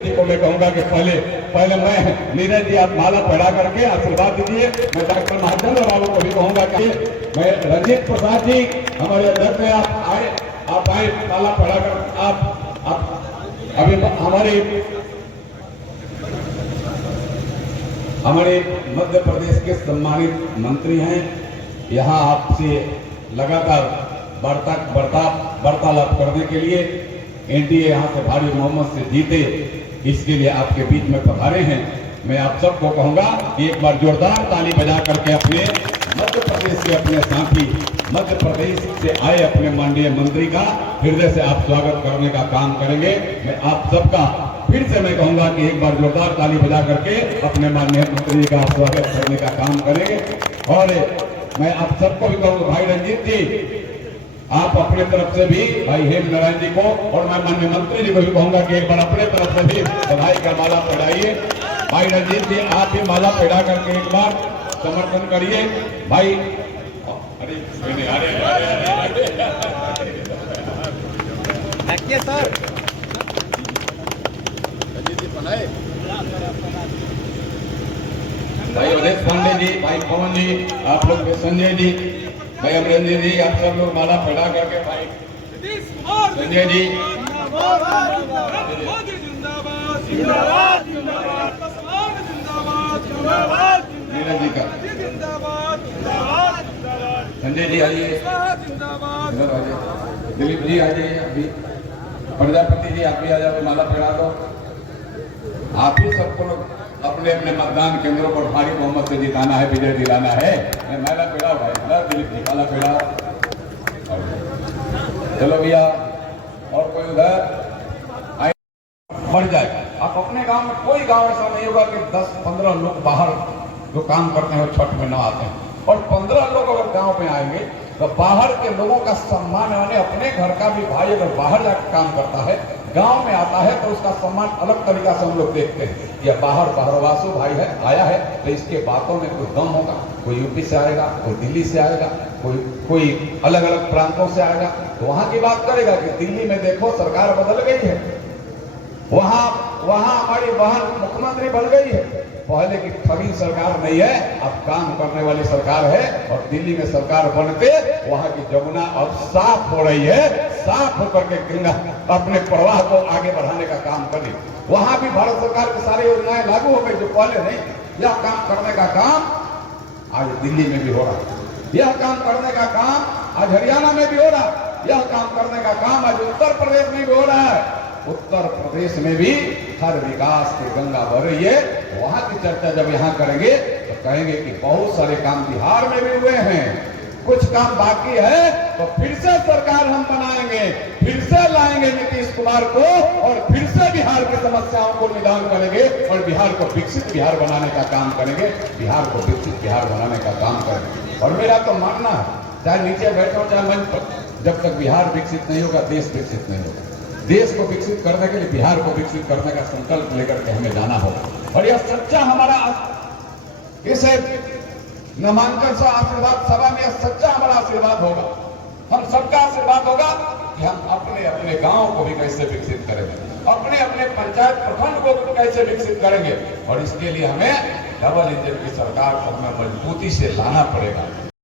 को मैं कहूंगा कि पहले मैं नीरज जी आप माला पहरा करके आशीर्वाद दीजिए। मैं डॉक्टर महाचंद्र बाबू को भी कहूंगा कि मैं रंजीत प्रसाद जी हमारे अध्यक्ष में आप आए माला पहरा कर आप अभी हमारे मध्य प्रदेश के सम्मानित मंत्री हैं। यहाँ आपसे लगातार वार्तालाप करने के लिए एनडीए यहाँ से भारी बहुमत से जीते, इसके लिए आपके बीच में पधारे हैं। मैं आप सबको कहूंगा कि एक बार जोरदार ताली बजा करके अपने मध्य प्रदेश के अपने साथी मध्य प्रदेश से आए अपने माननीय मंत्री का हृदय से आप स्वागत करने का काम करेंगे। मैं आप सबका फिर से मैं कहूंगा कि एक बार जोरदार ताली बजा करके अपने माननीय मंत्री का स्वागत करने का काम करेंगे। और मैं आप सबको भी कहूंगा, भाई रंजीत जी आप अपने तरफ से भी भाई हेम नारायण जी को और मैं माननीय मंत्री जी को भी कहूंगा कि एक बार अपने तरफ से भी बधाई का माला पहनाइए। भाई रंजीत जी आप भी माला पहना करके एक बार समर्थन करिए। भाई सर भाई उदय पांडे जी, भाई पवन जी, आप लोग संजय जी, भाई अमरेंद्र जी, आप सब लोग माला पहना करके भाई संजय जी नीरज जी का संजय जी आइए, दिलीप जी आ जाइए, अभी प्रजापति जी आप भी आ जाओ, माला पहना दो। आप ही सबको अपने अपने मतदान केंद्रों पर भारी बहुमत से जिताना है, विजय दिलाना है। मैं माला पेड़ा भाई दिलीप जी माला पेड़ा। चलो भैया और कोई उधर बढ़ जाए। आप अपने गांव में कोई गांव ऐसा नहीं होगा कि 10-15 लोग बाहर जो काम करते हैं छठ में न आते हैं, और 15 लोग अगर गांव में आएंगे तो बाहर के लोगों का सम्मान यानी अपने घर का भी भाई अगर बाहर जाकर काम करता है गांव में आता है तो उसका सम्मान अलग तरीका से हम लोग देखते हैं। यह बाहरवासु भाई है, आया है तो इसके बातों में कोई दम होगा। कोई यूपी से आएगा, कोई दिल्ली से आएगा, कोई अलग अलग प्रांतों से आएगा तो वहां की बात करेगा कि दिल्ली में देखो सरकार बदल गई है, वहां हमारी बहन मुख्यमंत्री बन गई है। पहले की ठगी सरकार नहीं है, अब काम करने वाली सरकार है। और दिल्ली में सरकार बनते वहां की जमुना अब साफ हो रही है, साफ होकर के गंगा अपने प्रवाह को आगे बढ़ाने का काम करे। वहां भी भारत सरकार की सारी योजनाएं लागू हो गई जो पहले नहीं। यह काम करने का काम आज दिल्ली में भी हो रहा है, यह काम करने का काम आज हरियाणा में भी हो रहा है, यह काम करने का काम आज उत्तर प्रदेश में भी हो रहा है। उत्तर प्रदेश में भी हर विकास की गंगा बह रही है। वहां की चर्चा जब यहाँ करेंगे तो कहेंगे कि बहुत सारे काम बिहार में भी हुए हैं, कुछ काम बाकी है तो फिर से सरकार हम बनाएंगे, फिर से लाएंगे नीतीश कुमार को और फिर से बिहार की समस्याओं को निदान करेंगे और बिहार को विकसित बिहार बनाने का काम करेंगे, बिहार को विकसित बिहार बनाने का काम करेंगे। और मेरा तो मानना है, चाहे नीचे बैठो चाहे मंच पर, जब तक बिहार विकसित नहीं होगा देश विकसित नहीं होगा। देश को विकसित करने के लिए बिहार को विकसित करने का संकल्प लेकर के हमें जाना होगा। और यह सच्चा हमारा इसे नामांकन से आशीर्वाद सभा में सच्चा हमारा आशीर्वाद होगा, हम सबका आशीर्वाद होगा कि हम अपने अपने गांव को भी कैसे विकसित करेंगे, अपने अपने पंचायत प्रखंड को भी कैसे विकसित करेंगे। और इसके लिए हमें डबल इंजन की सरकार को हमें मजबूती से लाना पड़ेगा।